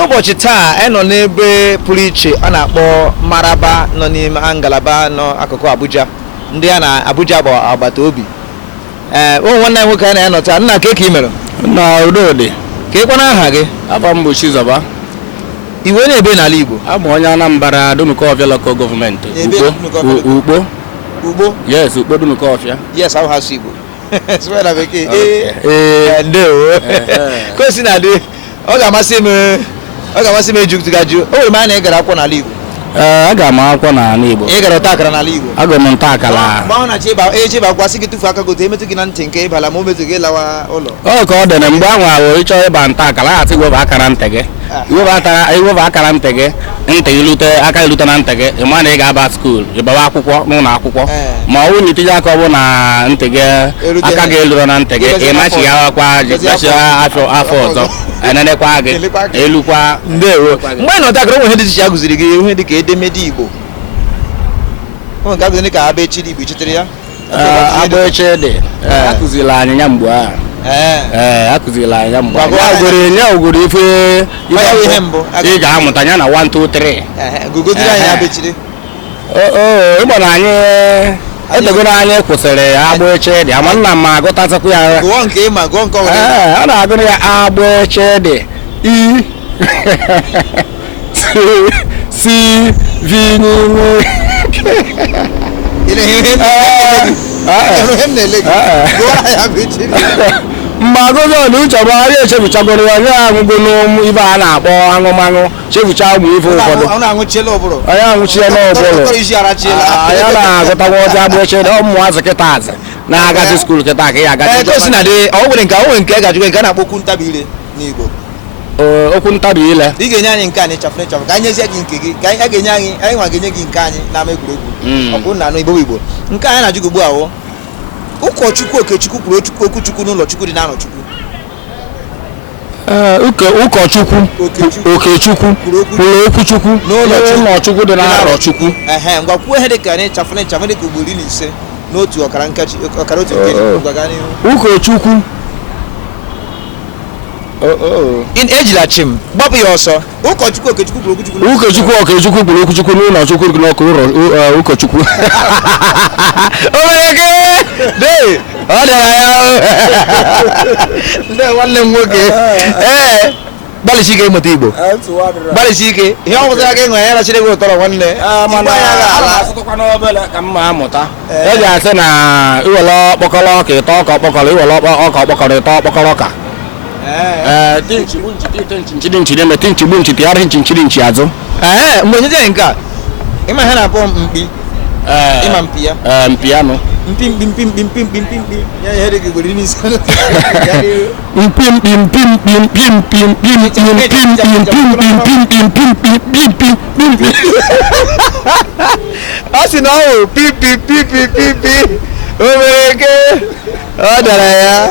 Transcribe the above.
n'ụbọchị taa nọ n'ebe pụrụ iche a na-akpọ Maraba nọ n'ime ngalaba nọ akụkụ Abuja ndị a na Abuja bụ agbata obi nwanne nwoke a na-anọta nna ka ị mere na udodi ka ịkwana aha gị aba m bụ Chizọba iwe na-ebe n'ala Igbo abụ onye Anambra Dumikọfịa local gọọmenti Ukpo yes Ukpo Dumikọfịa yes ahụ ha sụ Igbo sụọ na bekee ndewo ka o si na dị ọ ga-amasị m ejupụtagaju o nwere m a na ị gara akwụkwọ n'ala Igbo aga m akwụkwọ n'ala Igbo ị gara ọta akara n'ala Igbo aga m nta akara mgbe ahụ na-achị ịba akwụkwọ sị gị tufu aka gote emetụ gị na ntị nke ịbala ma o metụ gị lawa ụlọ ọ ka ọ dị na mgbe ahụ ahụ ịchọ ịba nta akara asị iweba akara ntị gị iweba akara ntị gị ntị aka ilute na ntị gị ịma na ị ga-aba skuul ịbawa akwụkwọ n'ụlọ akwụkwọ ma ọ bụ na itinye aka ọ bụ na ntị gị aka gị eluro na ntị gị ị machighawakwa afọ ọzọ enenekwa gị elukwa ndewo mgbe ị nọta akara onwe ihe dị iche agụziri gị ihe dị ka edemede Igbo o nke agụziri ka abụ echi dị Igbo chitere ya abụ echi dị akụziri anyị ya mgbe a akụziri anyị ya mgbe a gwere ife ị ga-amụta ya na 1 2 3 ịgba na anyị edegoro anyị kwụsịrị agbụ echi dị ama nna m agụtasịkwa ya a na-agụrụ ya agbụ echi dị si vinini mgbe agụzọ na uche bụ arịa echefuchagoro ya nye aṅụgo n'ụmụ ibe a na-akpọ aṅụmaṅụ chefucha ụmụ ife ụfọdụ onye anwụchiela n'ụbụrụ anyị na-agụtakwa ọjọ agbụ echi dị ụmụazị kịta azị na-agazi skuul kịta ka ya agazi ọ nwere nke a ga-ajụgo nke a na-akpọ okwu ntabi ire n'Igbo okwu ntabi ile ị ga-enye anyị nke anyị chafụ chafụ ka anyị nyezie gị nke gị ka anyị ga-enye anyị nwa ga-enye gị nke anyị n'ama egwuregwu ọ bụrụ na anụ Igbo nke anyị na-ajụ gị ugbu a ụkọchukwu Okechukwu kwuru okwu Chukwu n'ụlọ Chukwu dị n'anọ Chukwu ụkọchukwu Okechukwu kwuru okwu Chukwu n'ụlọ Chukwu dị n'arọ Chukwu ngwa kwuo ihe dị ka anyị chafụ dị ka ugboro 15 n'otu ọkara otu nkeji ụkọchukwu ejila chim gbapụ ya ọsọ ụkọchukwu Okechukwu kwuru okwu Chukwu Okechukwu kwuru okwu Chukwu n'ụlọ Chukwu dị n'ọkụ ụkọchukwu ọ dịara ya ndị nwanne m nwoke gbalịsi ike ịmụta Igbo gbalịsi ike ihe ọ pụtara ka ịnwe ya rachiri gị ụtọrọ nwanne ka mma amụta eji asị na iwere ọkpọkọrọ ọka ịtọ ọka ọkpọkọrọ iwere ọka ọkpọkọrọ ịtọ ọkpọkọrọ ọka tinchigbu nchi yarị nchi azụ mgbe nyeje nke a ịma ihe na-akpọ mkpi ịma mpi ya mpi anụ ọ sị na ọ wụ pipi o mere ike ọ dara ya